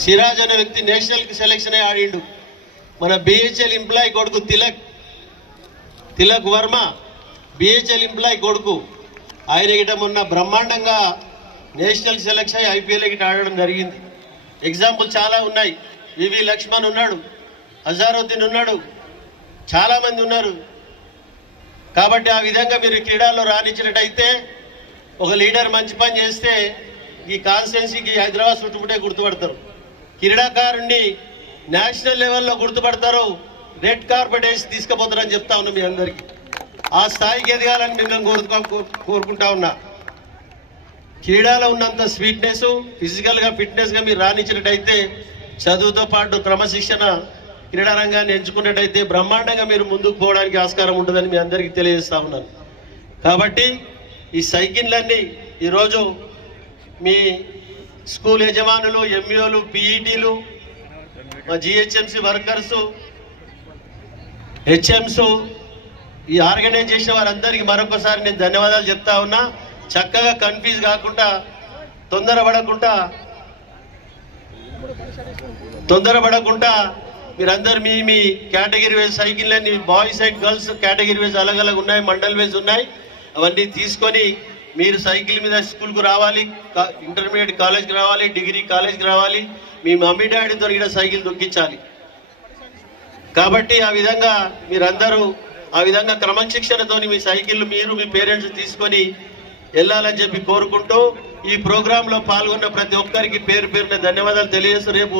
సిరాజ్ అనే వ్యక్తి నేషనల్ కి సెలెక్షన్ అయ్యి ఆడిండు. మన బిహెచ్ఎల్ ఎంప్లాయీ కొడుకు తిలక్ వర్మ బిహెచ్ఎల్ ఎంప్లాయీ కొడుకు, ఆయన గిట మొన్న బ్రహ్మాండంగా నేషనల్ సెలెక్షన్ అయ్యి ఐపీఎల్ గిట ఆడడం జరిగింది. ఎగ్జాంపుల్ చాలా ఉన్నాయి. వివి లక్ష్మణ్ ఉన్నాడు, అజారుద్దీన్ ఉన్నాడు, చాలామంది ఉన్నారు. కాబట్టి ఆ విధంగా మీరు క్రీడల్లో రాణించినట్టయితే, ఒక లీడర్ మంచి పని చేస్తే ఈ కాన్స్టిట్యున్సీకి హైదరాబాద్ చుట్టుముట్టే గుర్తుపడతారు. క్రీడాకారుణ్ణి నేషనల్ లెవెల్లో గుర్తుపడతారు, రెడ్ కార్పెట్ వేసి తీసుకుపోతారని చెప్తా ఉన్నా మీ అందరికీ. ఆ స్థాయికి ఎదగాలని మిమ్మల్ని కోరుకుంటా ఉన్నా. క్రీడలో ఉన్నంత స్వీట్నెస్, ఫిజికల్గా ఫిట్నెస్గా మీరు రాణించినట్టయితే, చదువుతో పాటు క్రమశిక్షణ క్రీడా రంగాన్ని ఎంచుకున్నట్టయితే బ్రహ్మాండంగా మీరు ముందుకు పోవడానికి ఆస్కారం ఉంటుందని మీ అందరికీ తెలియజేస్తా ఉన్నాను. కాబట్టి ఈ సైకిళ్ళన్నీ ఈరోజు మీ స్కూల్ యజమానులు, ఎంఈఓలు, పీఈటీలు, మా జిహెచ్ఎంసీ వర్కర్సు, హెచ్ఎంస్, ఈ ఆర్గనైజ్ చేసిన వారందరికీ మరొకసారి నేను ధన్యవాదాలు చెప్తా ఉన్నా. చక్కగా కన్ఫ్యూజ్ కాకుండా, తొందరపడకుండా మీరందరూ మీ కేటగిరీ వైజ్ సైకిళ్ళని, boys and girls category wise అలగ్ ఉన్నాయి, మండల్ వైజ్ ఉన్నాయి. అవన్నీ తీసుకొని మీరు సైకిల్ మీద స్కూల్కు రావాలి, ఇంటర్మీడియట్ కాలేజ్కి రావాలి, డిగ్రీ కాలేజ్కి రావాలి. మీ మమ్మీ డాడీతో ఇక్కడ సైకిల్ దొక్కించాలి. కాబట్టి ఆ విధంగా మీరందరూ ఆ విధంగా క్రమశిక్షణతో మీ సైకిళ్ళు మీరు మీ పేరెంట్స్ తీసుకొని వెళ్ళాలని చెప్పి కోరుకుంటూ, ఈ ప్రోగ్రాంలో పాల్గొన్న ప్రతి ఒక్కరికి పేరు పేరున ధన్యవాదాలు తెలియజేస్తూ రేపు